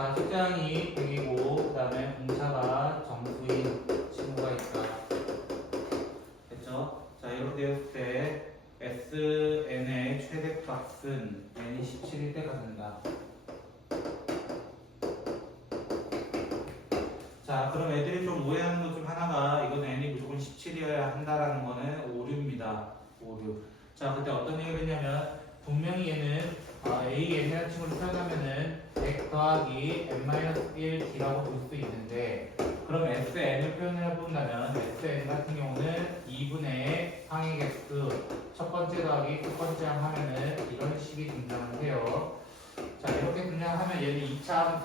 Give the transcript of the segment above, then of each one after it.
자, 측량이 100이고 그 다음에 공차가 정수인 친구가 있다. 됐죠? 자, 이렇게 되었을 때 SN의 최대값은 n이 17일 때가 된다. 자, 그럼 애들이 좀 오해하는 것 중 하나가 이건 n이 무조건 17이어야 한다라는 거는 오류입니다. 오류. 자, 그때 어떤 얘기를 했냐면 분명히 얘는 a, n이라는 친구를 표현하면은 100 더하기 n-1d라고 볼 수 있는데 그럼 SN을 표현을 해본다면 SN 같은 경우는 2분의 항의 개수 첫 번째 더하기 첫 번째 항 하면은 이런 식이 등장을 해요. 자, 이렇게 등장하면 얘는 2차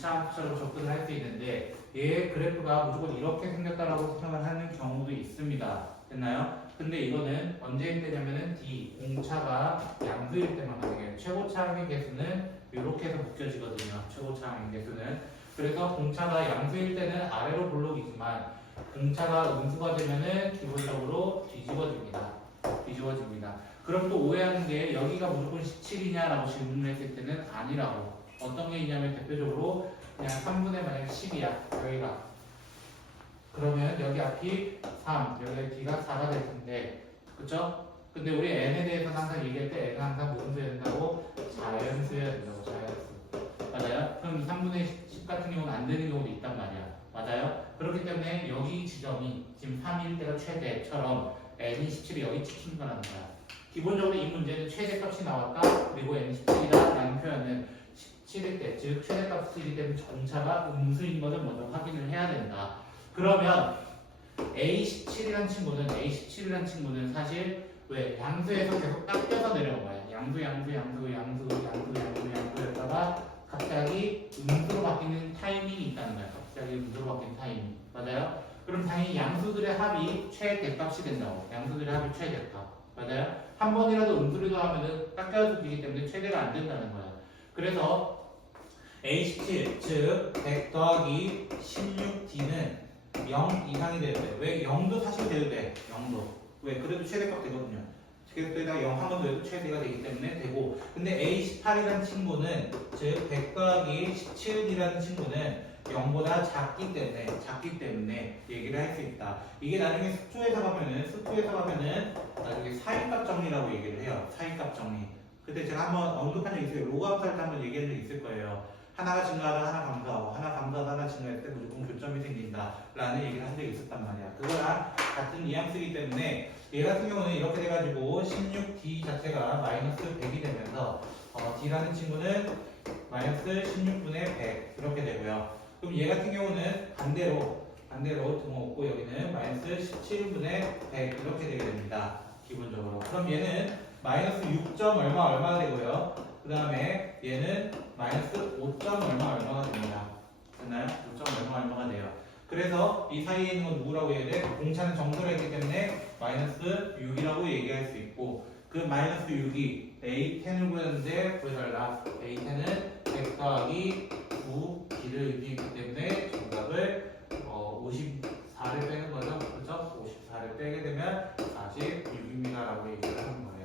함수처럼 접근을 할 수 있는데 얘의 그래프가 무조건 이렇게 생겼다라고 생각을 하는 경우도 있습니다. 됐나요? 근데 이거는 언제 힘드냐면은 D, 공차가 양수일 때만 가능해요. 최고차 항의 개수는 이렇게 해서 묶여지거든요. 최고차 항의 개수는. 그래서 공차가 양수일 때는 아래로 볼록이지만 공차가 음수가 되면은 기본적으로 뒤집어집니다. 그럼 또 오해하는 게 여기가 무조건 17이냐라고 질문을 했을 때는 아니라고. 어떤 게 있냐면 대표적으로 그냥 3분의 만약에 10이야. 여기가. 그러면 여기 앞이 3, 여기 뒤가 4가 될 텐데. 그쵸? 근데 우리 n에 대해서는 항상 얘기할 때 n은 항상 무슨 수여야 된다고? 자연수여야 된다고. 자연수. 맞아요? 그럼 3분의 10 같은 경우는 안 되는 경우도 있단 말이야. 맞아요? 그렇기 때문에 여기 지점이 지금 3일 때가 최대처럼 n이 17이 여기 찍힌 거라는 거야. 기본적으로 이 문제는 최대값이 나왔다. 그리고 n이 17이다라는 표현은 17일 때, 즉 최대값이기 때문에 정차가 음수인 것을 먼저 확인을 해야 된다. 그러면 A17이라는 친구는 사실 왜 양수에서 계속 깎여서 내려온 거야. 양수였다가 갑자기 음수로 바뀌는 타이밍이 있다는 거야. 갑자기 음수로 바뀌는 타이밍. 맞아요? 그럼 당연히 양수들의 합이 최대값이 된다고. 양수들의 합이 최대값. 맞아요? 한 번이라도 음수를 더하면은 깎여서 되기 때문에 최대가 안 된다는 거야. 그래서 A17, 즉 100 더하기 16D는 0 이상이 돼야 돼. 왜? 0도 사실 돼도 돼. 0도. 왜? 그래도 최대값 되거든요. 최대값에다가 0 한 번 더 해도 최대가 되기 때문에 되고. 근데 A18이라는 친구는, 즉 100 더하기 17이라는 친구는 0보다 작기 때문에 얘기를 할 수 있다. 이게 나중에 수투에서 가면은 나중에 사인값 정리라고 얘기를 해요. 사인값 정리. 그때 제가 한번 언급한 적 있어요. 로그아웃 할 때 한번 얘기한 적 있을 거예요. 하나가 증가하면 하나 감소하고 하나 감소하다 하나 증가할 때 무조건 교점이 생긴다 라는 얘기를 한 적이 있었단 말이야. 그거랑 같은 뉘앙스이기 때문에 얘 같은 경우는 이렇게 돼가지고 16D 자체가 마이너스 100이 되면서 D라는 친구는 마이너스 16분의 100 이렇게 되고요. 그럼 얘 같은 경우는 반대로 등호없고 여기는 마이너스 17분의 100 이렇게 되게 됩니다. 기본적으로. 그럼 얘는 마이너스 6점 얼마가 되고요. 그 다음에 얘는 마이너스 5점 얼마가 됩니다. 됐나요? 5점 얼마가 돼요. 그래서 이 사이에 있는 건 누구라고 해야 돼? 공차는 정수를 했기 때문에 마이너스 6이라고 얘기할 수 있고 그 마이너스 6이 A10을 구했는데 구해달라. A10은 100 더하기 9D를 의미했기 때문에 정답을 54를 빼는 거죠. 그렇죠? 54를 빼게 되면 46입니다 라고 얘기를 하는 거예요.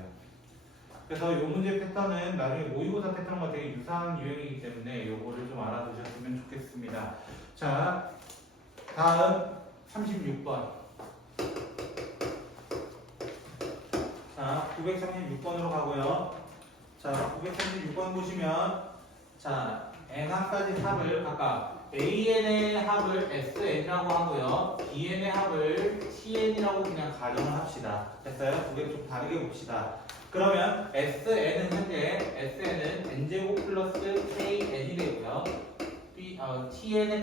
그래서 이 문제 패턴은 나중에 모의고사 패턴과 되게 유사한 유형이기 때문에 요거를 좀 알아두셨으면 좋겠습니다. 자, 다음 36번. 자, 936번으로 가고요. 자, 936번 보시면 자, n항까지 합을 각각 an의 합을 sn이라고 하고요. bn의 합을 tn이라고 그냥 가정을 합시다. 됐어요? 두 개 좀 다르게 봅시다. 그러면 SN은 현재 SN은 n제곱 플러스 KN이 되고요. TN의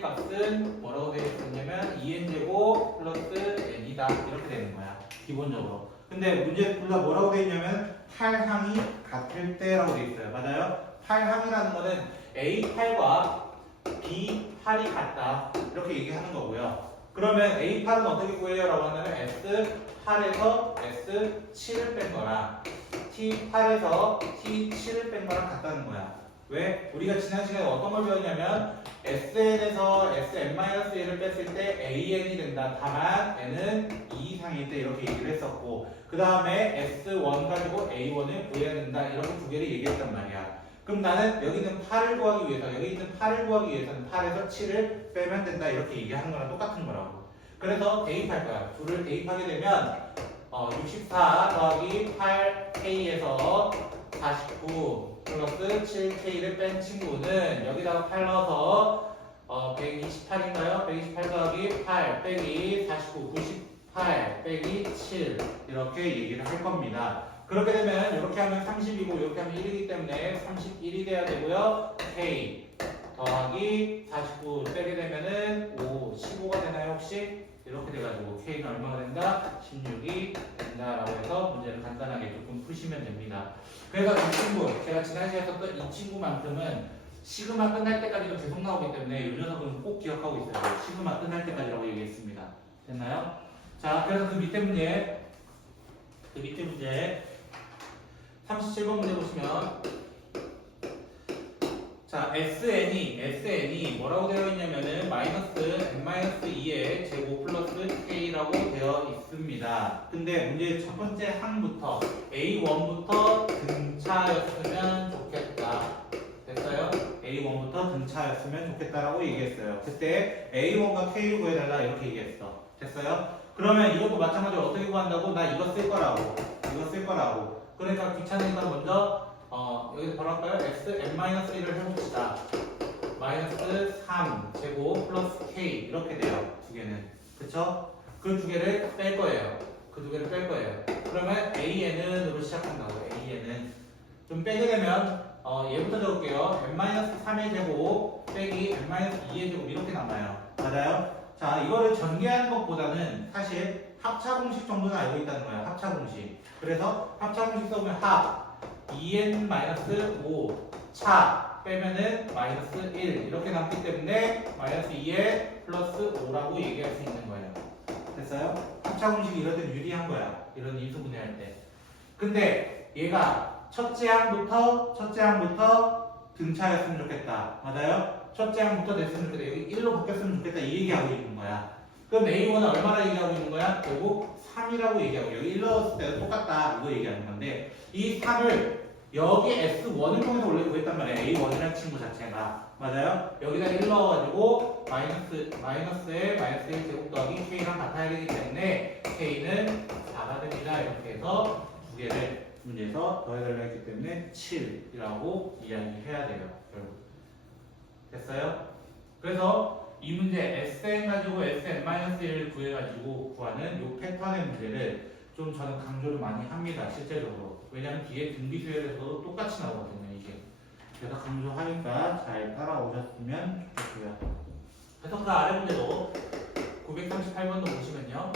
값은 뭐라고 되어 있었냐면 2n제곱 플러스 n이다. 이렇게 되는 거야. 기본적으로. 근데 문제 둘 다 뭐라고 되어 있냐면 8항이 같을 때라고 되어 있어요. 맞아요? 8항이라는 거는 A8과 B8이 같다. 이렇게 얘기하는 거고요. 그러면 A8은 어떻게 구해요? 라고 하면 S8에서 S7을 뺀 거랑 T8에서 T7을 뺀 거랑 같다는 거야. 왜? 우리가 지난 시간에 어떤 걸 배웠냐면 SN에서 SN-1을 뺐을 때 AN이 된다. 다만 N은 2 이상일 때 이렇게 얘기를 했었고 그 다음에 S1 가지고 A1을 구해야 된다. 이렇게 두 개를 얘기했단 말이야. 그럼 나는 여기 있는 8을 구하기 위해서 여기 있는 8을 구하기 위해서는 8에서 7을 빼면 된다 이렇게 얘기하는 거랑 똑같은 거라고. 그래서 대입할 거야. 둘을 대입하게 되면 64 더하기 8K에서 49 플러스 7K를 뺀 친구는 여기다가 8 넣어서 128인가요? 128 더하기 8 빼기 49 98 빼기 7 이렇게 얘기를 할 겁니다. 그렇게 되면 이렇게 하면 30이고 이렇게 하면 1이기 때문에 31이 돼야 되고요. K 더하기 49 빼게 되면은 15가 되나요 혹시? 이렇게 돼가지고 K는 얼마가 된다? 16이 된다라고 해서 문제를 간단하게 조금 푸시면 됩니다. 그래서 이 친구, 제가 지난 시간에 썼던 이 친구만큼은 시그마 끝날 때까지도 계속 나오기 때문에 이 녀석은 꼭 기억하고 있어요. 시그마 끝날 때까지라고 얘기했습니다. 됐나요? 자, 그래서 그 밑에 문제 37번 문제 보시면 자, SN이 뭐라고 되어 있냐면은 마이너스 n-2의 제곱 플러스 k라고 되어 있습니다. 근데 문제 첫 번째 항부터 A1부터 등차였으면 좋겠다. 됐어요? A1부터 등차였으면 좋겠다라고 얘기했어요. 그때 A1과 K를 구해달라 이렇게 얘기했어. 됐어요? 그러면 이것도 마찬가지로 어떻게 구한다고? 나 이거 쓸 거라고. 그러니까 귀찮으니까 먼저 여기서 바로 할까요? x n-1을 해봅시다. 마이너스 3 제곱 플러스 k 이렇게 돼요. 두 개는. 그쵸? 그 두 개를 뺄 거예요. 그러면 an으로 시작한다고. an은 좀 빼게 되면 얘부터 적을게요. n-3의 제곱 빼기 n-2의 제곱 이렇게 남아요. 맞아요? 자, 이거를 전개하는 것보다는 사실 합차 공식 정도는 알고 있다는 거예요. 합차 공식. 그래서 합차 공식 써보면 합 2n-5 차 빼면은 마이너스 1 이렇게 남기 때문에 마이너스 2에 플러스 5라고 얘기할 수 있는 거예요. 됐어요? 합차 공식이 이럴 땐 유리한 거야. 이런 인수분해할 때. 근데 얘가 첫째 항부터 등차였으면 좋겠다. 맞아요? 첫째 항부터 됐으면 좋겠다. 여기 1로 바뀌었으면 좋겠다. 이 얘기하고 있는 거야. 그럼 A1은 얼마나 얘기하고 있는 거야? 결국 3이라고 얘기하고 여기 1 넣었을 때도 똑같다. 이거 얘기하는 건데 이 3을 여기 S1을 통해서 원래 구했단 말이에요. A1이라는 친구 자체가. 맞아요? 여기다 1 넣어가지고 마이너스에 마이너스 1 제곱 더하기 K랑 같아야 되기 때문에 K는 4가 됩니다. 이렇게 해서 두 개를 문제에서 더해달라 했기 때문에 7이라고 이야기해야 돼요. 결국. 됐어요? 그래서 이 문제 Sn 가지고 Sn-1을 구해가지고 구하는 이 패턴의 문제를 좀 저는 강조를 많이 합니다. 실제적으로. 왜냐면 뒤에 등비수열에서도 똑같이 나오거든요. 이게. 그래서 강조하니까 잘 따라오셨으면 좋겠고요. 그래서 그 아래 문제도 938번도 보시면요.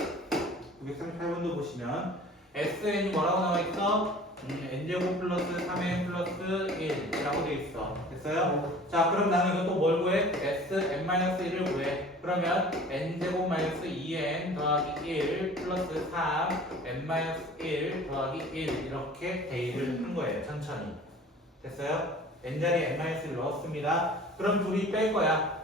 938번도 보시면 Sn이 뭐라고 나와 있어? n제곱 플러스 3n 플러스 1이라고 되어 있어. 됐어요? 자, 그럼 나는 이것도 뭘 구해? Sn-1을 구해. 그러면 n제곱 마이너스 2n 더하기 1 플러스 3 n-1 더하기 1 이렇게 대입을 한 거예요. 천천히. 됐어요? n자리에 n-1을 넣었습니다. 그럼 둘이 뺄 거야.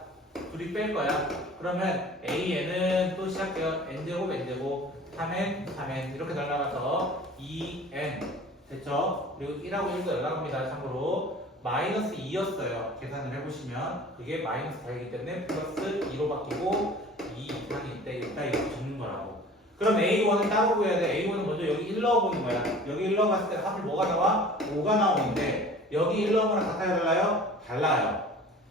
그러면 an은 또 시작해요. n제곱 3n 이렇게 날라가서 2n 됐죠? 그리고 1하고 1도 날라갑니다. 참고로 마이너스 2였어요. 계산을 해보시면 그게 마이너스 4이기 때문에 플러스 2로 바뀌고 2 이상이 있다 이렇게 적는 거라고. 그럼 A1은 따로 구해야 돼. A1은 먼저 여기 1 넣어보는 거야. 여기 1 넣어봤을 때 합을 뭐가 나와? 5가 나오는데 여기 1 넣은 거랑 같아야 달라요?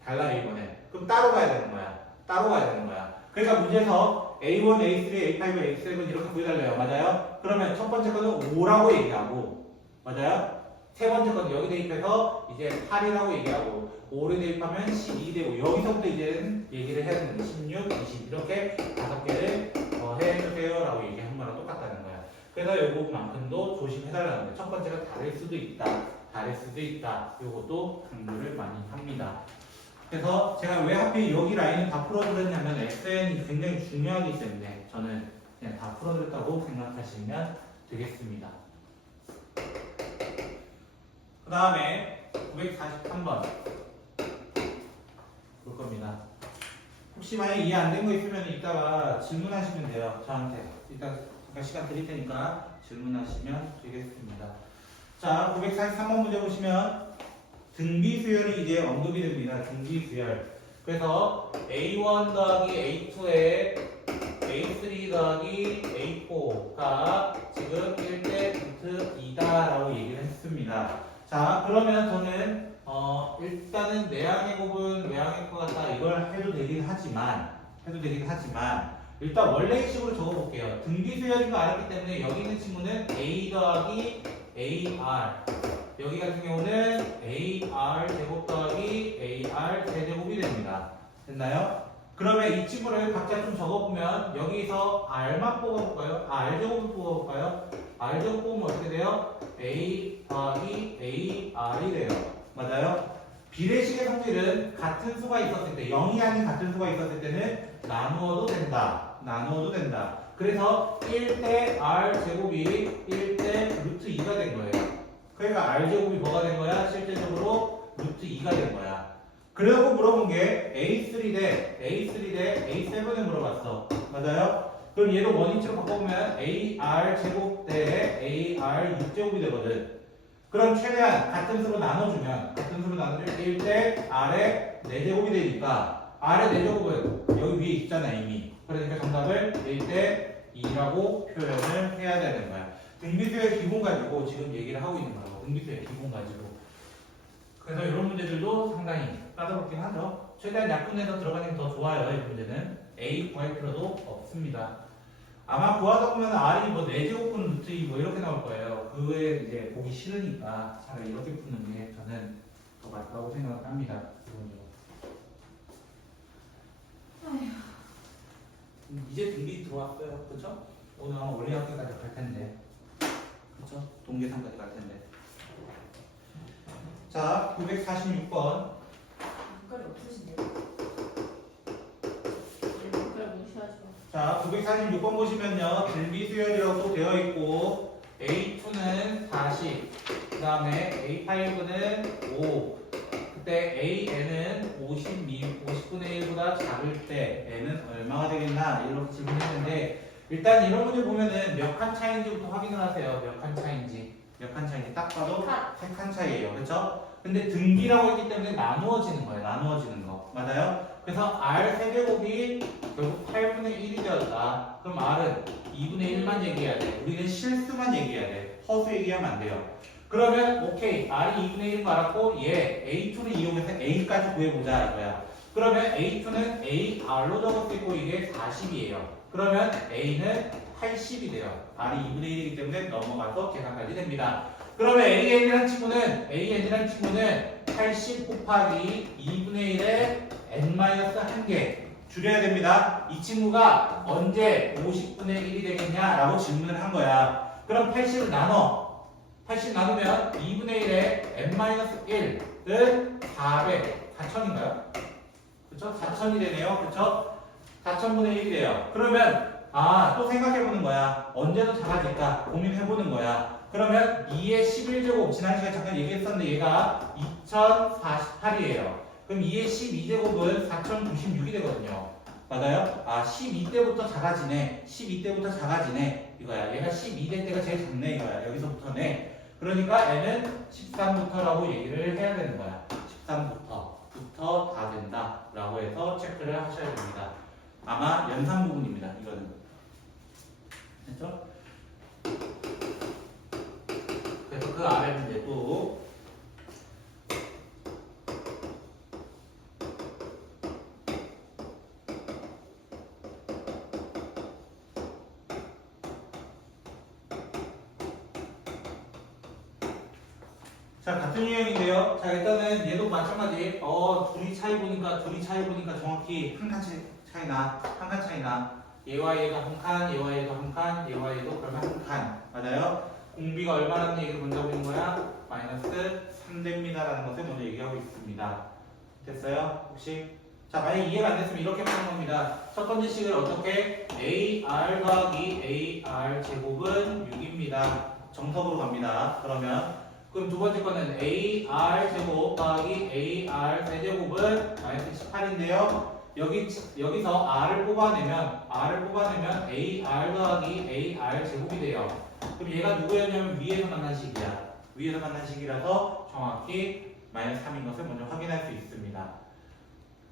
달라요 이번에. 그럼 따로 가야 되는 거야. 그러니까 문제에서 A1, A3, A5, A7 이렇게 구해달래요. 맞아요? 그러면 첫 번째 거는 5라고 얘기하고 맞아요? 세 번째 건 여기 대입해서 이제 8이라고 얘기하고 5를 대입하면 12 되고 여기서부터 이제는 얘기를 해야 되는 거예요. 16, 20 이렇게 5개를 더 해주세요 라고 얘기한 거랑 똑같다는 거야. 그래서 이 부분만큼도 조심해달라는 거예요. 첫 번째가 다를 수도 있다. 이것도 강조를 많이 합니다. 그래서 제가 왜 하필 여기 라인을 다 풀어드렸냐면 SN이 굉장히 중요하기 때문에 저는 그냥 다 풀어드렸다고 생각하시면 되겠습니다. 그 다음에 943번 볼 겁니다. 혹시 만약 이해 안 된 거 있으면 이따가 질문하시면 돼요. 저한테. 이따 잠깐 시간 드릴 테니까 질문하시면 되겠습니다. 자, 943번 문제 보시면 등비 수열이 이제 언급이 됩니다. 등비 수열. 그래서 A1 더하기 A2에 A3 더하기 A4가 지금 1대 루트 2다라고 얘기를 했습니다. 자, 그러면 저는 일단은 내항의 곱은 외항의 것 같다 이걸 해도 되긴 하지만 일단 원래의 식으로 적어볼게요. 등비 수열인 거 알았기 때문에 여기 있는 친구는 A 더하기 AR, 여기 같은 경우는 AR 제곱 더하기 AR 세제곱이 됩니다. 됐나요? 그러면 이 친구를 각자 좀 적어보면 여기서 R만 뽑아볼까요? R 제곱을 뽑아볼까요? R 제곱 뽑으면 어떻게 돼요? A 더하기 AR이 돼요. 맞아요? 비례식의 성질은 같은 수가 있었을 때, 0이 아닌 같은 수가 있었을 때는 나누어도 된다. 그래서 1대 R 제곱이 1대 루트 2가 된 거예요. 그러니까 R 제곱이 뭐가 된 거야? 실제적으로 루트 2가 된 거야. 그리고 물어본 게 A3 대 A7을 물어봤어. 맞아요? 그럼 얘도 원위치로 바꿔보면 AR 제곱 대 AR 6제곱이 되거든. 그럼 최대한 같은 수로 나눠주면 1대 R의 4제곱이 되니까 R의 4제곱은 여기 위에 있잖아 이미. 그러니까 정답을 1대 2라고 표현을 해야 되는 거야. 등비수의 기본 가지고 지금 얘기를 하고 있는 거라고. 등비수의 기본 가지고. 그래서 이런 문제들도 상당히 까다롭긴 하죠. 최대한 약분해서 들어가는 게 더 좋아요. 이 문제는 A 구할 필요도 없습니다. 아마 구하다 보면 R이 뭐 4제곱분 루트 2 뭐 이렇게 나올 거예요. 그거에 이제 보기 싫으니까 차라리 이렇게 푸는 게 저는 더 맞다고 생각합니다. 이제 등비 들어왔어요. 그쵸? 오늘 아마 원리학교까지 갈 텐데. 그쵸? 동계산까지 갈 텐데. 자, 946번. 색깔이 없으신데요? 색깔 무시하죠. 자, 946번 보시면요. 등비수열이라고 되어 있고 A2는 40, 그 다음에 A5는 5, 그때 AN은 50분의 1보다 작을 때 N은 얼마가 되겠나? 이렇게 질문했는데 일단 이런 문제 보면은 몇 칸 차이인지부터 확인을 하세요. 몇 칸 차이인지. 딱 봐도 3칸 차이예요. 그렇죠? 근데 등비라고 했기 때문에 나누어지는 거예요. 나누어지는 거. 맞아요? 그래서 R 세제곱이 결국 8분의 1이 되었다. 그럼 R은 2분의 1만 얘기해야 돼. 우리는 실수만 얘기해야 돼. 허수 얘기하면 안 돼요. 그러면 오케이. R이 2분의 1인 거 알았고 얘 A2를 이용해서 A까지 구해보자 이거야. 그러면 A2는 AR로 적을 수 있고 이게 40이에요. 그러면 A는 80이 돼요. R이 2분의 1이기 때문에 넘어가서 계산까지 됩니다. 그러면 AN이라는 친구는 80 곱하기 2분의 1에 n-1개 줄여야 됩니다. 이 친구가 언제 50분의 1이 되겠냐라고 질문을 한 거야. 그럼 80을 나눠. 80 나누면 2분의 1에 n-1은 400, 4천인가요? 그쵸? 4천이 되네요. 그쵸? 4천분의 1이 돼요. 그러면 또 생각해보는 거야. 언제도 작아질까? 고민해보는 거야. 그러면 2의 11제곱, 지난 시간에 잠깐 얘기했었는데 얘가 2048이에요. 그럼 2의 12제곱은 4096이 되거든요. 맞아요? 12대부터 작아지네. 이거야. 얘가 12될 때가 제일 작네 이거야. 여기서부터네. 그러니까 n은 13부터라고 얘기를 해야 되는 거야. 13부터 다 된다 라고 해서 체크를 하셔야 됩니다. 아마 연산 부분입니다. 이거는. 됐죠? 그래서 그 아래 문제도 자, 같은 유형인데요. 자, 일단은 얘도 마찬가지. 둘이 차이 보니까 정확히 한 칸 차이 나. 얘와 얘가 한 칸, 얘와 얘도 한 칸, 얘와 얘도 그러면 한 칸. 맞아요? 공비가 얼마라는 얘기를 먼저 보는 거야? 마이너스 3됩니다라는 것을 먼저 얘기하고 있습니다. 됐어요? 혹시? 자, 만약 이해가 안 됐으면 이렇게 푸는 겁니다. 첫 번째 식을 어떻게? AR 더하기 AR 제곱은 6입니다. 정석으로 갑니다. 그럼 두 번째 거는 AR 제곱 더하기 AR 세제곱은 마이너스 18인데요. 여기서 R을 뽑아내면 AR 더하기 AR 제곱이 돼요. 그럼 얘가 누구였냐면 위에서 만난 식이야. 위에서 만난 식이라서 정확히 마이너스 3인 것을 먼저 확인할 수 있습니다.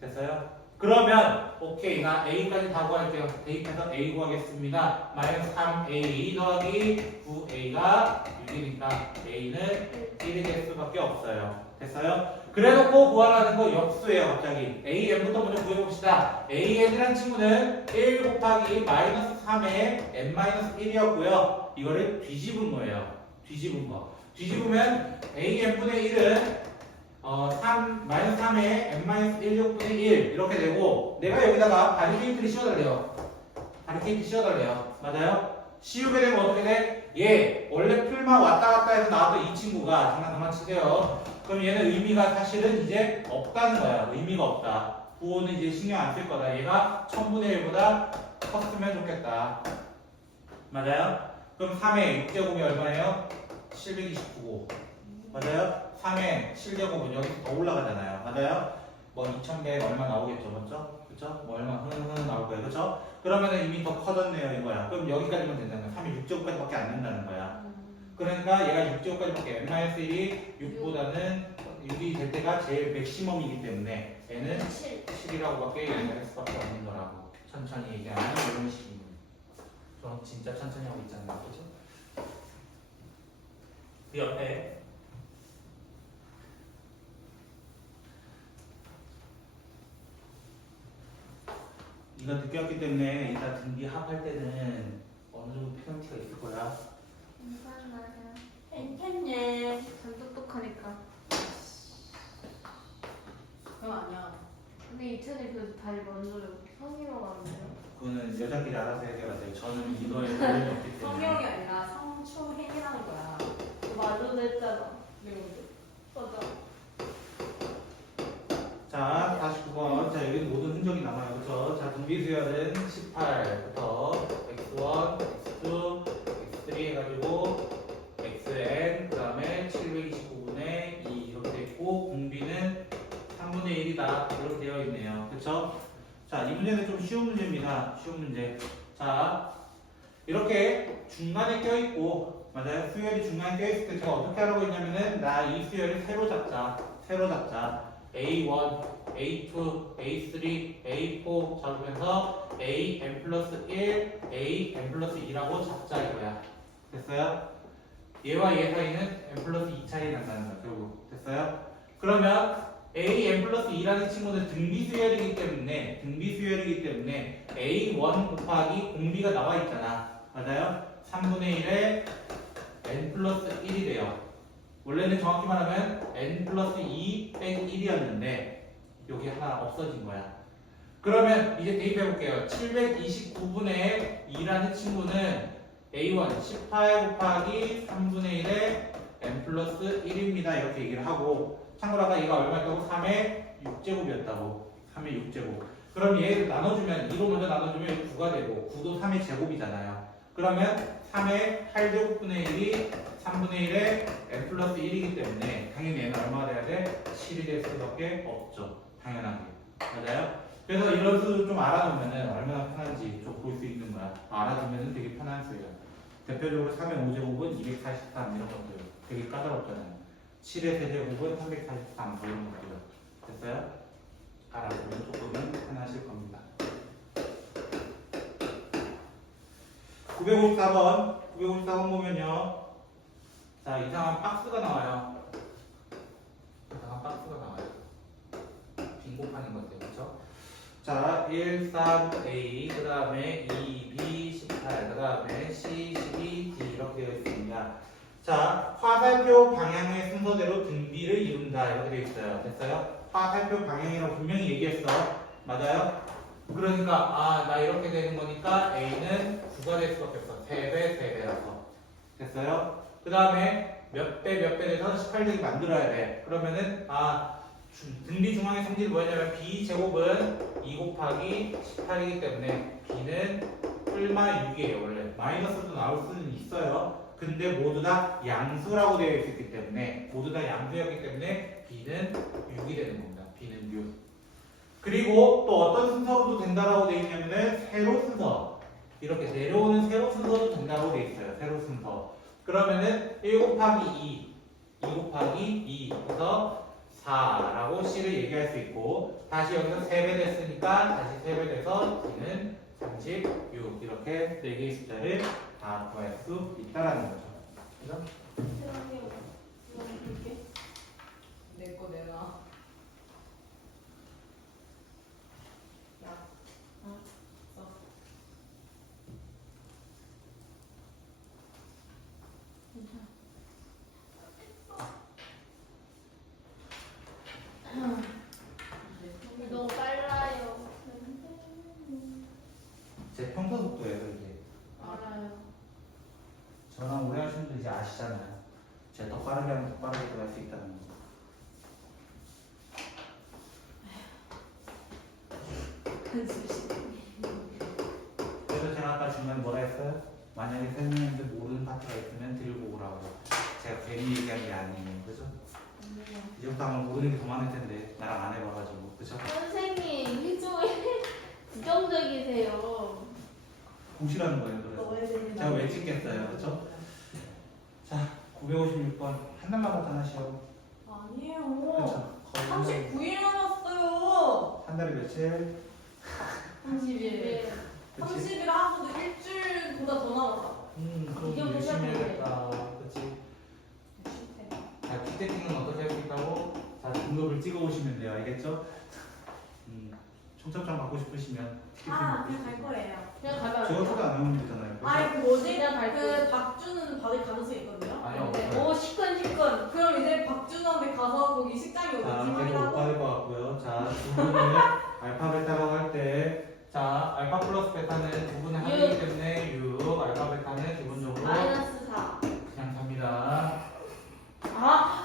됐어요? 그러면 오케이 나 A까지 다 구할게요. 대입해서 A 구하겠습니다. 마이너스 3A 더하기 9A가 6이니까 A는 1이 될 수밖에 없어요. 됐어요? 그래놓고 구하라는 거 역수예요. 갑자기 AN부터 먼저 구해봅시다. AN이라는 친구는 1 곱하기 마이너스 3의 n-1이었고요. 이거를 뒤집은 거예요. 뒤집은 거. 뒤집으면 AN분의 1은 마이너스 3의 n-1제곱분의 1 이렇게 되고 내가 여기다가 바리케이트를 씌워달래요. 바리케이트 씌워달래요. 맞아요? 씌우게 되면 어떻게 돼? 얘 원래 풀만 왔다 갔다 해서 나왔던 이 친구가 장난 그만 치세요. 그럼 얘는 의미가 사실은 이제 없다는 거야. 의미가 없다. 부호는 이제 신경 안 쓸 거다. 얘가 1000분의 1보다 컸으면 좋겠다. 맞아요? 그럼 3의 6제곱이 얼마예요? 729고. 맞아요? 3의 7제곱은 여기 더 올라가잖아요. 맞아요? 뭐 2100 얼마 나오겠죠, 맞죠? 그쵸? 뭐 얼마 흐느흐느 나올 거예요, 그쵸? 그러면은 이미 더 커졌네요, 이거야. 그럼 여기까지만 된다는 거야. 3의 6제곱까지밖에 안 된다는 거야. 그러니까 얘가 6제곱까지밖에 n-1이 6보다는 6이 될 때가 제일 맥시멈이기 때문에 얘는 7이라고밖에 얘기할 수밖에 없는 거라고. 천천히 얘기하는 이런 식입니다. 저 진짜 천천히 하고 있잖아요, 그죠? 그 옆에 이거 늦게 왔기 때문에 이따 등기 합할 때는 어느 정도 페널티가 있을 거야. 괜찮아요. 괜찮네. 참 똑똑하니까. 그거 아니야. 근데 이천이 그래도 다리 먼저 성희롱 하는데요? 그거는 여자끼리 알아서 해결하세요. 저는 이거에 도움이 없기 성희롱이 때문에. 아니라 성추행이라는 거야. 말로도 했잖아. 맞아. 자, 49번. 자, 여기 모든 흔적이 남아요. 그렇죠? 자, 등비수열은 18부터 x1, x2, x3 해가지고 xn 그 다음에 729분의 2 이렇게 돼 있고 공비는 3분의 1이다 이렇게 되어 있네요. 그렇죠? 자, 이 문제는 좀 쉬운 문제입니다. 쉬운 문제. 자, 이렇게 중간에 껴있고 맞아요? 수열이 중간에 껴있을 때 제가 어떻게 하라고 했냐면은 나 이 수열을 세로 잡자. 세로 잡자. A1, A2, A3, A4 잡으면서 A, n 플러스 1, A, n 플러스 2라고 잡자 이거야. 됐어요? 얘와 얘 사이는 n 플러스 2 차이 난다는 거야 결국. 됐어요? 그러면 A, n 플러스 2라는 친구는 등비수열이기 때문에 A1 곱하기 공비가 나와 있잖아. 맞아요? 3분의 1에 n 플러스 1이 돼요. 원래는 정확히 말하면 n 플러스 2 빼기 1이었는데 여기 하나 없어진 거야. 그러면 이제 대입해 볼게요. 729분의 2라는 친구는 A1 18 곱하기 3분의 1에 n 플러스 1입니다. 이렇게 얘기를 하고 참고로 아까 얘가 얼마였다고? 3의 6제곱이었다고. 3의 6제곱. 그럼 얘를 나눠주면 2로 먼저 나눠주면 9가 되고 9도 3의 제곱이잖아요. 그러면 3의 8제곱분의 1이 3분의 1에 n 플러스 1이기 때문에 당연히 얘는 얼마가 돼야 돼? 7이 될 수밖에 없죠. 당연하게. 맞아요? 그래서 이런 수 좀 알아두면 얼마나 편한지 좀 볼 수 있는 거야. 알아두면 되게 편한 수예요. 대표적으로 3의 5제곱은 243 이런 것들 되게 까다롭잖아요. 7의 세제곱은 343 이런 것들 됐어요? 알아두면 조금은 편하실 겁니다. 954번 보면요. 자, 이상한 박스가 나와요. 이상한 박스가 나와요. 빈곱하는 것들, 그렇죠? 자, 1, 3, A, 그 다음에 2, B, 18, 그 다음에 C, 12, D 이렇게 되어 있습니다. 자, 화살표 방향의 순서대로 등비를 이룬다 이렇게 되어 있어요. 됐어요? 화살표 방향이라고 분명히 얘기했어. 맞아요? 그러니까 나 이렇게 되는 거니까 A는 9가 될 수밖에 없어. 3배, 3배라서. 됐어요? 그 다음에 몇 배 돼서 18되기 만들어야 돼. 그러면은 등비 중앙의 성질이 뭐였냐면 B제곱은 2 곱하기 18이기 때문에 B는 뿔마 6이에요. 원래 마이너스도 나올 수는 있어요. 근데 모두 다 양수라고 되어 있기 때문에 모두 다 양수였기 때문에 B는 6이 되는 겁니다. B는 6. 그리고 또 어떤 순서로도 된다라고 되어 있냐면은 세로 순서. 이렇게 내려오는 세로 순서도 된다고 되어 있어요. 세로 순서. 그러면은 1 곱하기 2, 2 곱하기 2. 그래서 14라고 C를 얘기할 수 있고 다시 여기서 3배 됐으니까 다시 3배 돼서 D는 36 이렇게 4개의 숫자를 다 구할 수 있다라는 거죠. 그죠? 세상에 이거 볼게. 내 거 내놔. 야. 써. 너무 빨라요. 제 평소 속도예요 이게. 알아요. 저랑 오래 하시는 분 이제 아시잖아요. 제가 더 빠르게 하면 더 빠르게 들어갈 수 있다는 거. 그래서 제가 아까 중간에 뭐라 했어요? 만약에 선생님들 모르는 파트가 있으면 들고 오라고. 제가 괜히 얘기한 게 아니에요. 그죠? 이제부터 아마 모르는 게 더 많을 텐데 나랑 안 해봐가지고. 그죠? 선생님 일종의 부정적이세요. 보시라는 거예요. 그래서 제가 왜 찍겠어요. 그죠? 자, 956번 한 달만 더 하시오. 아니에요. 그렇죠. 39일 남았어요. 한 달에 며칠? 30일. 그치? 30일 하고도 일주일보다 더 남았다. 그럼 이경 열심히 시작해. 해야겠다. 그치? 자, 티켓팅은 어떻게 할 수 있다고? 자, 등급을 찍어 오시면 돼요. 알겠죠? 청첩장 받고 싶으시면 티켓팅 아, 받고 그냥 갈 거예요. 그냥 가면 저거 초대 안 하면 되잖아요. 그죠? 아니, 그 뭐지? 그냥 갈 그 박준우는 받을 가능성이 있거든요. 아니요, 근데 없어요. 오 시끈시끈. 그럼 이제 박준우한테 가서 거기 식당이 자, 어딘지 제가 못 확인하고. 받을 것 같고요. 자, 두 분을 알파 베타라고 할 때, 자, 알파 플러스 베타는 두 분의 합이기 때문에 6, 알파 베타는 기본적으로 마이너스 4. 그냥 갑니다. 아.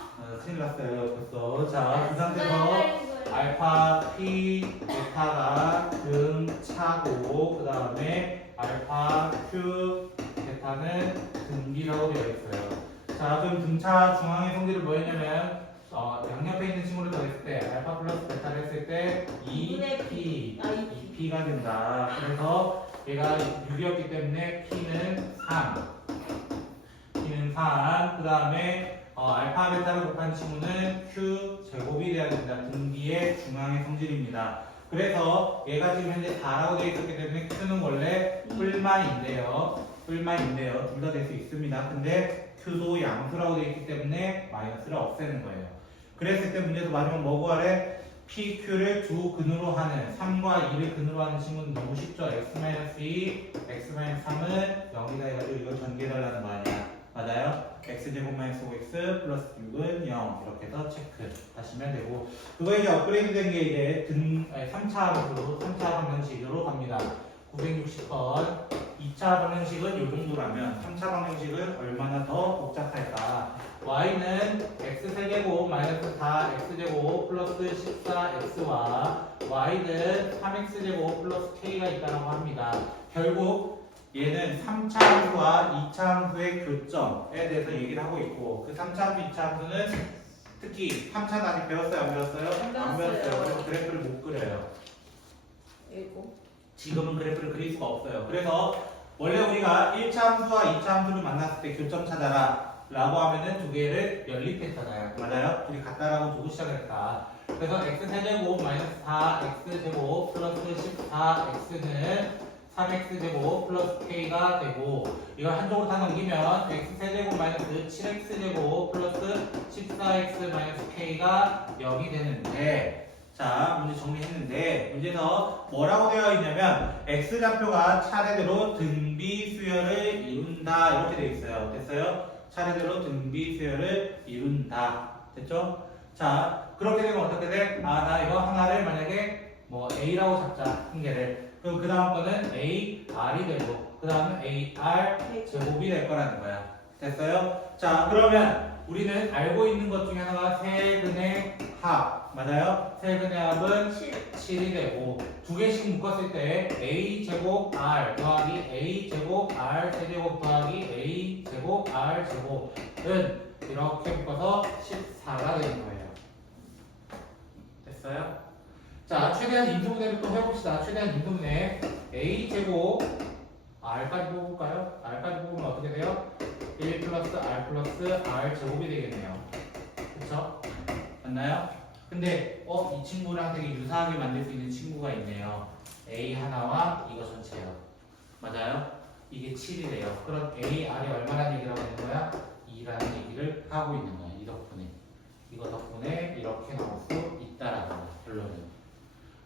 큰일 났어요. 벌써. 자, 그 상태에서 알파 P 베타가 등 차고 그 다음에 알파 Q 베타는 등비라고 되어 있어요. 자, 그럼 등차 중앙의 성질을 뭐였냐면 양옆에 있는 친구를 더했을 때 알파 플러스 베타를 했을 때 2P, 2P가 된다. 그래서 얘가 6이었기 때문에 P는 3. P는 3. 그 다음에 알파 베타를 곱한 친구는 Q 제곱이 돼야 된다. 등비의 중앙의 성질입니다. 그래서 얘가 지금 현재 4라고 되어 있었기 때문에 Q는 원래 뿔마인데요. 둘 다 될 수 있습니다. 근데 Q도 양수라고 되어 있기 때문에 마이너스를 없애는 거예요. 그랬을 때 문제에서 마지막 뭐 구하래? PQ를 두 근으로 하는 3과 2를 근으로 하는 친구는 너무 쉽죠. X-2, X-3은 0이다 해가지고 이걸 전개해달라는 거 아니야. 맞아요? X제곱 마이너스 5X 플러스 6은 0 이렇게 해서 체크 하시면 되고 그거 이제 업그레이드 된 게 이제 3차 방정식으로 갑니다. 960번 2차 방정식은 이 정도라면 3차 방정식은 얼마나 더 복잡할까? y는 x세제곱 마이너스 4x제곱 플러스 14x와 y는 3x제곱 플러스 k가 있다고 합니다. 결국 얘는 3차 함수와 2차 함수의 교점에 대해서 얘기를 하고 있고 그 3차 함수, 2차 함수는 특히 3차는 아직 배웠어요? 안 배웠어요? 안 배웠어요. 그래서 그래프를 못 그려요. 지금은 그래프를 그릴 수가 없어요. 그래서 원래 우리가 1차 함수와 2차 함수를 만났을 때 교점 찾아라 라고 하면은 두 개를 연립했잖아요. 맞아요? 둘이 같다라고 두고 시작했다. 그래서 x세제곱 마이너스 4x제곱 플러스 14x는 3x제곱 플러스 k가 되고 이걸 한쪽으로 다 넘기면 x세제곱 마이너스 7x제곱 플러스 14x 마이너스 k가 0이 되는데 자, 문제 정리했는데 문제에서 뭐라고 되어 있냐면 x좌표가 차례대로 등비 수열을 이룬다 이렇게 되어 있어요. 됐어요? 차례대로 등비 수열을 이룬다. 됐죠? 자, 그렇게 되면 어떻게 돼? 나 이거 하나를 만약에 뭐 a라고 잡자. 한 개를. 그럼 그 다음 거는 ar이 되고 그 다음은 ar 제곱이 될 거라는 거야. 됐어요? 자, 그러면 우리는 알고 있는 것 중에 하나가 세근의 합. 맞아요? 세근의 합은 7이 되고 두 개씩 묶었을 때 a 제곱 r 더하기 a 제곱 r 세제곱 더하기 a 제곱 r 제곱은 이렇게 묶어서 14가 되는 거예요. 됐어요? 자, 최대한 인수분해를 또 해봅시다. 최대한 인수분해 a 제곱 r까지 뽑을까요? r까지 뽑으면 어떻게 돼요? 1 플러스 r 플러스 r 제곱이 되겠네요. 그쵸? 맞나요? 근데 이 친구랑 되게 유사하게 만들 수 있는 친구가 있네요. A 하나와 이거 전체요. 맞아요? 이게 7이래요. 그럼 A, R이 얼마나 얘기라고 하는 거야? 2라는 얘기를 하고 있는 거야. 이 덕분에. 이거 덕분에 이렇게 나올 수 있다라는 거야. 결론은.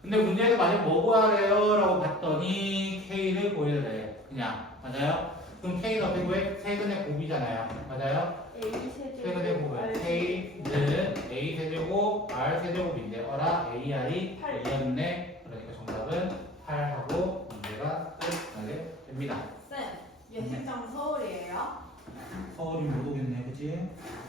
근데 문제에서 만약 뭐 구하래요? 라고 봤더니 K를 보여래. 그냥. 맞아요? 그럼 K는 어떻게 구해? 세근의 곱이잖아요. 맞아요? A 세제곱. 세근의 곱은 K는 A 세제곱, R 세제곱인데 어라 AR이 2였네. 그러니까 정답은 8하고 문제가 끝나게 됩니다. 쌤, 예식장 서울이에요? 서울이 못 오겠네, 그치?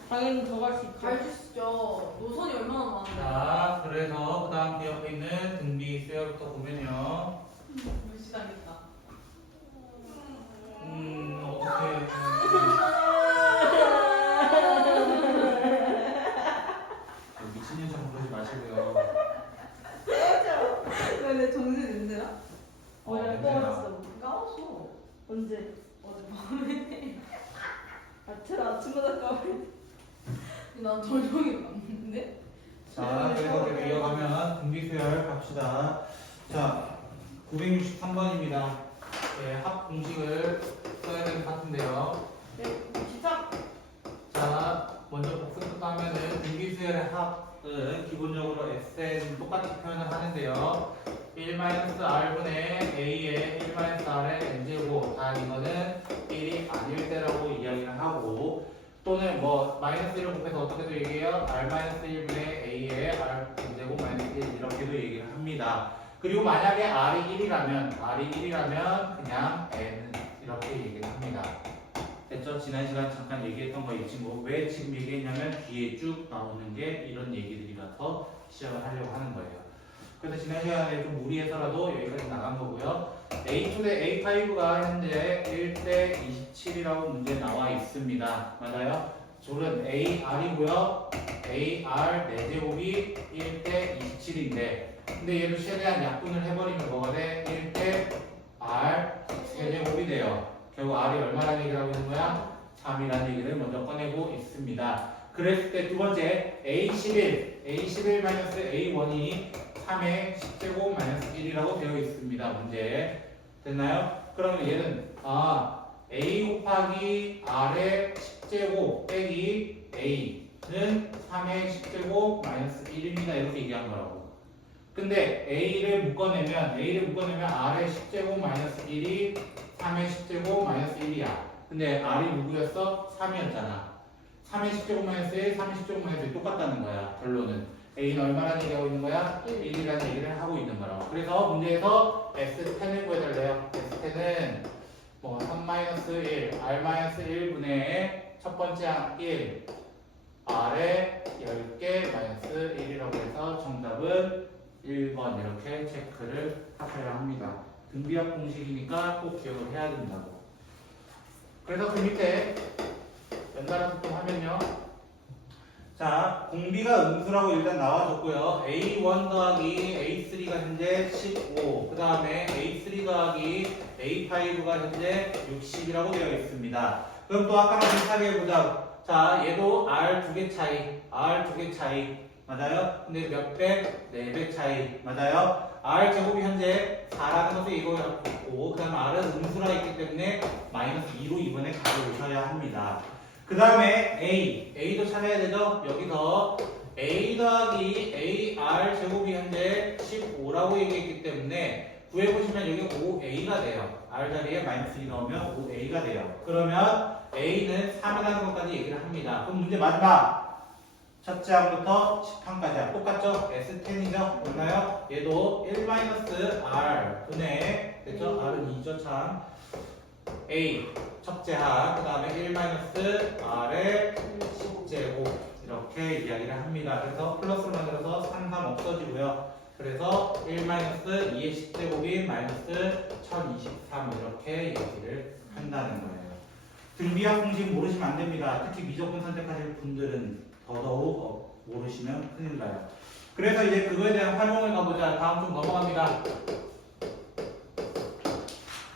당연히 더 갈 수 있죠. 갈 수 있죠. 노선이 얼마나 많은데. 자, 그래서 그 다음 기억에 있는 등비 수열부터 보면요. 무시당했다. 어떻게. 미친년처럼 그러지 마시고요. 왜 내 정신 힘들어? 어제 냄새나. 뽑았어. 까웠어. 언제? 어젯밤에. 아침마다 까버렸어. 난 도종이 맞는데? 자, 그래서 계속 이어가면 등비 수열 갑시다. 자, 963번입니다. 예, 합 공식을 써야 되는 파트인데요. 네, 시작. 자, 먼저 복습부터 하면은 등비수열의 합은 기본적으로 xn 똑같이 표현을 하는데요. 1-r분의 a의 1-r의 n제곱 다 이거는 1이 아닐 때라고 이야기를 하고 또는 뭐 마이너스 1을 곱해서 어떻게도 얘기해요? r-1분의 a의 r n제곱 마이너스 1 이렇게도 얘기를 합니다. 그리고 만약에 r이 1이라면 그냥 n 이렇게 얘기를 합니다. 됐죠? 지난 시간 잠깐 얘기했던 거 이 친구 왜 지금 얘기했냐면 뒤에 쭉 나오는 게 이런 얘기들이라서 시작을 하려고 하는 거예요. 그래서 지난 시간에 좀 무리해서라도 여기까지 나간 거고요. A2 대 A5가 현재 1대 27이라고 문제 나와 있습니다. 맞아요? 졸은 AR이고요. AR 4제곱이 1대 27인데 근데 얘도 최대한 약분을 해버리면 뭐가 돼? 1대 R 세제곱이 돼요. 결국 R이 얼마라는 얘기를 하고 있는 거야? 3이라는 얘기를 먼저 꺼내고 있습니다. 그랬을 때 두 번째 A11, A11-A1이 3의 10제곱 마이너스 1이라고 되어 있습니다. 문제 됐나요? 그러면 얘는 A 곱하기 R의 10제곱 빼기 A는 3의 10제곱 마이너스 1입니다. 이렇게 얘기한 거라고. 근데 A를 묶어내면 R의 10제곱 마이너스 1이 3의 10제곱 마이너스 1이야. 근데 R이 누구였어? 3이었잖아. 3의 10제곱 마이너스 1, 3의 10제곱 마이너스 1 똑같다는 거야. 결론은. A는 얼마라는 얘기하고 있는 거야? 1이라는 얘기를 하고 있는 거라고. 그래서 문제에서 S10을 구해달래요. S10은 뭐 3-1, R-1분의 첫 번째 항 1, R의 10개 마이너스 1이라고 해서 정답은 1번 이렇게 체크를 하셔야 합니다. 등비합 공식이니까 꼭 기억을 해야 된다고. 그래서 그 밑에 연달아 소통하면요. 자, 공비가 음수라고 일단 나와줬고요. A1 더하기 A3가 현재 15, 그 다음에 A3 더하기 A5가 현재 60이라고 되어 있습니다. 그럼 또 아까랑 비슷하게 해보자. 자, 얘도 R 2개 차이, 맞아요? 근데 몇 배? 4배 차이, 맞아요? R 제곱이 현재 4라는 것을 이거였고, 그 다음 R은 음수라 있기 때문에 마이너스 2로 이번에 가져오셔야 합니다. 그 다음에 A도 찾아야 되죠? 여기서 A 더하기 AR 제곱이 현재 15라고 얘기했기 때문에 구해보시면 여기 5A가 돼요. R 자리에 마이너스 2 넣으면 5A가 돼요. 그러면 A는 3이라는 것까지 얘기를 합니다. 그럼 문제 마지막 첫째 항부터 10항까지야. 똑같죠? S10이죠? 맞나요? 얘도 1-R 분의 됐죠? R은 2죠 참. A 첫째 항, 그 다음에 1-R의 10제곱 이렇게 이야기를 합니다. 그래서 플러스를 만들어서 3 없어지고요. 그래서 1-2의 10제곱인 마이너스 1023 이렇게 얘기를 한다는 거예요. 등비합 공식 모르시면 안 됩니다. 특히 미적분 선택하실 분들은 더더욱 모르시면 큰일 나요. 그래서 이제 그거에 대한 활용을 가보자. 다음 좀 넘어갑니다.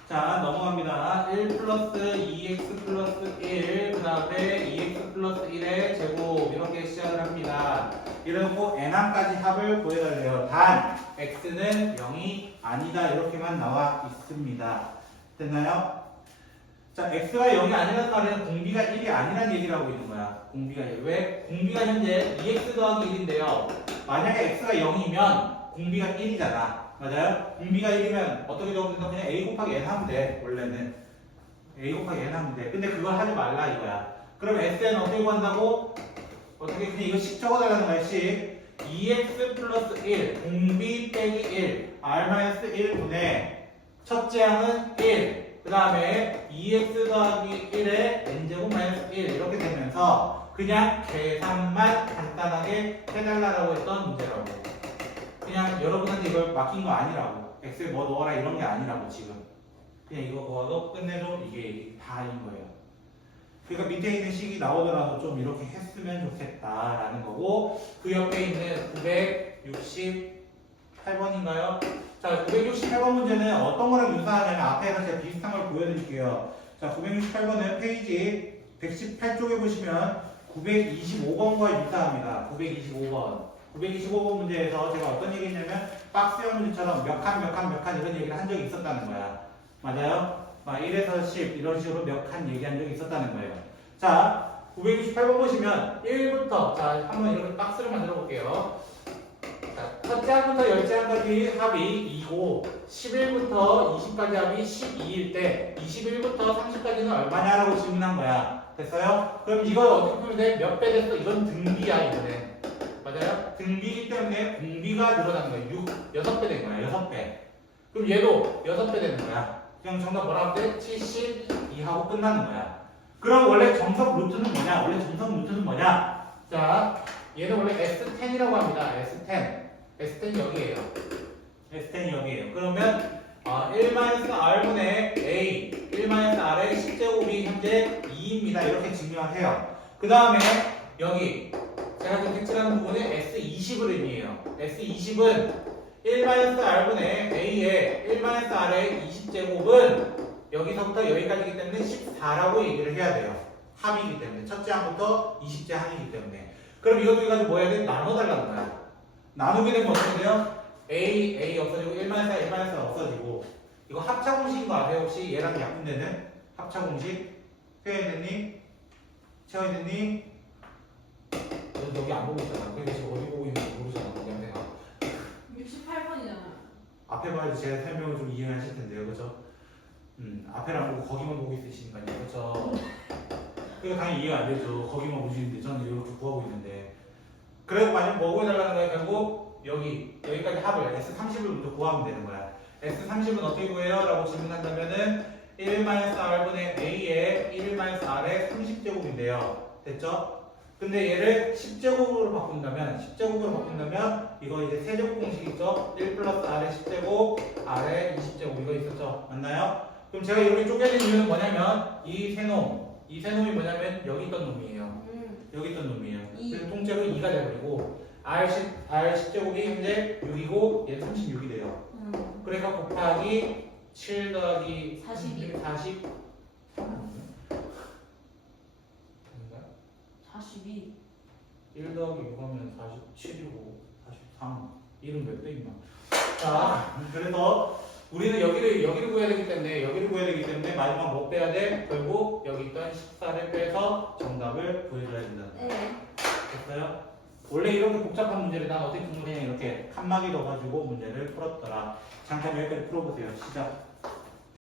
자, 넘어갑니다. 1 플러스 2x 플러스 1, 그 다음에 2x 플러스 1의 제곱, 이렇게 시작을 합니다. 이러고 n항까지 합을 구해달래요. 단, x는 0이 아니다. 이렇게만 나와 있습니다. 됐나요? 자, x가 0이 아니라는 말은 공비가 1이 아니라는 얘기를 하고 있는 거야. 공비가 1. 왜? 공비가 현재 2x 더하기 1인데요. 만약에 x가 0이면 공비가 1이잖아. 맞아요? 공비가 1이면 어떻게 적으면 그냥 a 곱하기 n 하면 돼. 원래는 a 곱하기 n 하면 돼. 근데 그걸 하지 말라 이거야. 그럼 sn 어떻게 구한다고? 어떻게 그냥 이거 식 적어달라는 거야. 식 2x 플러스 1 공비 빼기 1 r-1분의 첫째 항은 1, 그 다음에 2x 더하기 1에 n제곱 마이너스 1 이렇게 되면서 그냥 계산만 간단하게 해달라고 했던 문제라고. 그냥 여러분한테 이걸 맡긴 거 아니라고. 엑셀 뭐 넣어라 이런 게 아니라고 지금. 그냥 이거 넣어도 끝내줘 이게 다인 거예요. 그러니까 밑에 있는 식이 나오더라도 좀 이렇게 했으면 좋겠다라는 거고 그 옆에 있는 968번인가요? 자, 968번 문제는 어떤 거랑 유사하냐면 앞에서 제가 비슷한 걸 보여드릴게요. 자, 968번은 페이지 118쪽에 보시면 925번과 유사합니다. 925번. 925번 문제에서 제가 어떤 얘기 했냐면 박스형 문제처럼 몇 칸 이런 얘기를 한 적이 있었다는 거야. 맞아요? 막 1에서 10 이런 식으로 몇 칸 얘기한 적이 있었다는 거예요. 자, 968번 보시면 1부터 자, 한번 이렇게 박스를 만들어 볼게요. 자, 첫째 항부터 열째 항까지 합이 2고 11부터 20까지 합이 12일 때 21부터 30까지는 얼마냐라고 질문한 거야. 됐어요? 그럼 이걸 어떻게 풀면 돼? 몇 배 됐어? 이건 등비야 이거는. 맞아요? 등비이기 때문에 공비가 늘어나는 거예요. 6배 된 거야. 6배. 그럼 얘도 6배 되는 거야. 그냥 정답 뭐라고 돼? 72하고 끝나는 거야. 그럼 원래 정석 루트는 뭐냐? 원래 정석 루트는 뭐냐? 자, 얘는 원래 S10이라고 합니다. S10. S10이 여기에요. S10이 여기에요. 그러면 1-R분의 A, 1-R의 10제곱이 현재 2입니다. 이렇게 증명을 해요. 그 다음에 여기 제가 지금 색칠하는 부분은 S20을 의미해요. S20은 1-R분의 A의 1-R의 20제곱은 여기서부터 여기까지이기 때문에 14라고 얘기를 해야 돼요. 합이기 때문에. 첫째 항부터 20째 항이기 때문에. 그럼 이것도 가지고 뭐 해야 돼? 나눠달라는 거야. 나누게 되면 어떻게 돼요? A 없어지고 1-R, 1-R 없어지고 이거 합차 공식인 거 아세요? 혹시 얘랑 약분되는 합차 공식? 표현했니? 채워있니? 여기 안 보고 있잖아. 근데 지금 어디 보고 있는지 모르잖아. 내가 68번이잖아. 앞에 봐야지 제가 설명을 좀 이해하실 텐데요, 그렇죠? 앞에를 안 보고 거기만 보고 있으시니까요, 그렇죠? 그러니까 당연히 이해가 안 되죠. 거기만 보시는데 저는 이렇게 구하고 있는데. 그래서 만약 뭐 구해달라는 거예요? 결국 여기까지 합을 S30을 먼저 구하면 되는 거야. S30은 어떻게 구해요? 라고 질문한다면은 1-R분의 A의 1-R의 30제곱인데요. 됐죠? 근데 얘를 10제곱으로 바꾼다면 이거 이제 세제곱 공식 있죠? 1 플러스 R의 10제곱, R의 20제곱 이거 있었죠? 맞나요? 그럼 제가 이렇게 쪼개진 이유는 뭐냐면 이 세놈이 뭐냐면 여기 있던 놈이에요. 여기 있던 놈이에요. 그래서 통째로 2가 돼버리고 R 10제곱이 현재 6이고 얘 36이 돼요. 그러니까 곱하기 7 더하기 42. 40 42. 1 더하기 6 하면 47이고 43 1은 몇 배인가? 자, 그래서 우리는 여기를 구해야 되기 때문에 마지막 뭐 빼야 돼? 결국 여기 있던 14를 빼서 정답을 구해줘야 된다. 네. 됐어요? 원래 이렇게 복잡한 문제를 난 어떻게 그냥 이렇게 칸막이 넣어가지고 문제를 풀었더라. 잠깐 여기까지 풀어보세요. 시작.